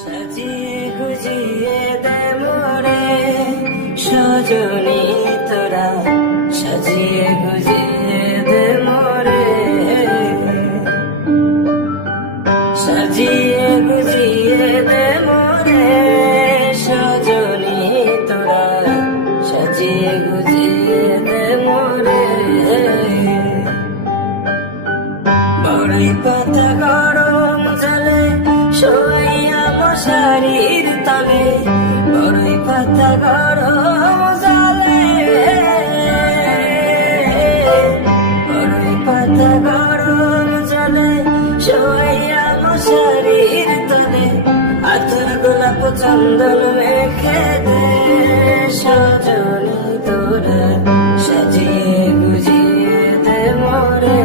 সাজিয়ে গুজিয়ে দে মোরে সজনী তোরা, সাজিয়ে গুজিয়ে দে মোরে, সাজিয়ে গুজিয়ে দে মোরে সজনী তোরা, সাজিয়ে গুজিয়ে দে মোরে। বড়ই পাতা গরম জলে শোয়াইয়া মশারির তলে, বড়ই পাতা গরম জলে, বড়ই পাতা গরম জলে শোয়াইয়া মশারির তলে, আতর গোলাপ চন্দন মেখে দে সজনী তোরা, সাজিয়ে গুজিয়ে দে মোরে।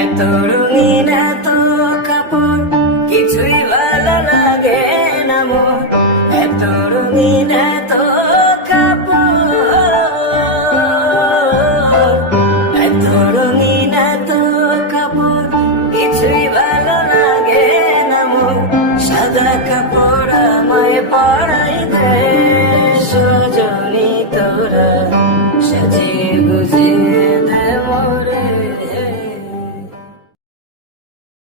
এত রঙিন এত কাপড় কিছুই ভালো লাগে না মোর, এত রঙিন এত কাপড়, এত রঙিন এত কাপড় কিছুই ভালো লাগে না মোর, সাদা কাপড় আমায় পরা